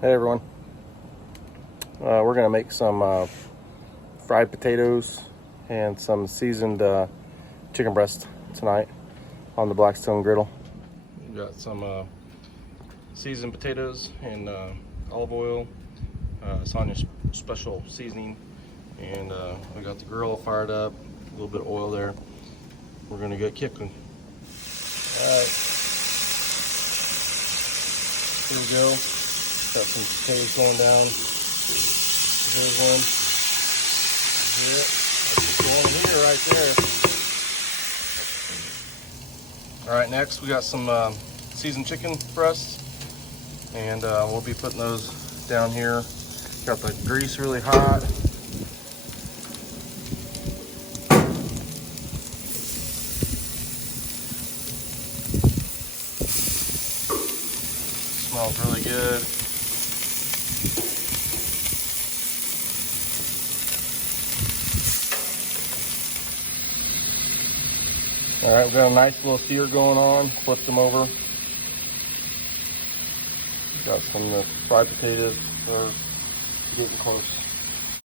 Hey everyone, we're gonna make some fried potatoes and some seasoned chicken breast tonight on the Blackstone Grill. We've got some seasoned potatoes and olive oil, Sonia's special seasoning, and we got the grill fired up, a little bit of oil there. We're gonna get kicking. All right, here we go. Got some potatoes going down. Here's one. Here. That's going here right there. All right, next we got some seasoned chicken breasts, and we'll be putting those down here. Got the grease really hot. Smells really good. All right, we've got a nice little sear going on. Flip them over. Got some fried potatoes that are getting close.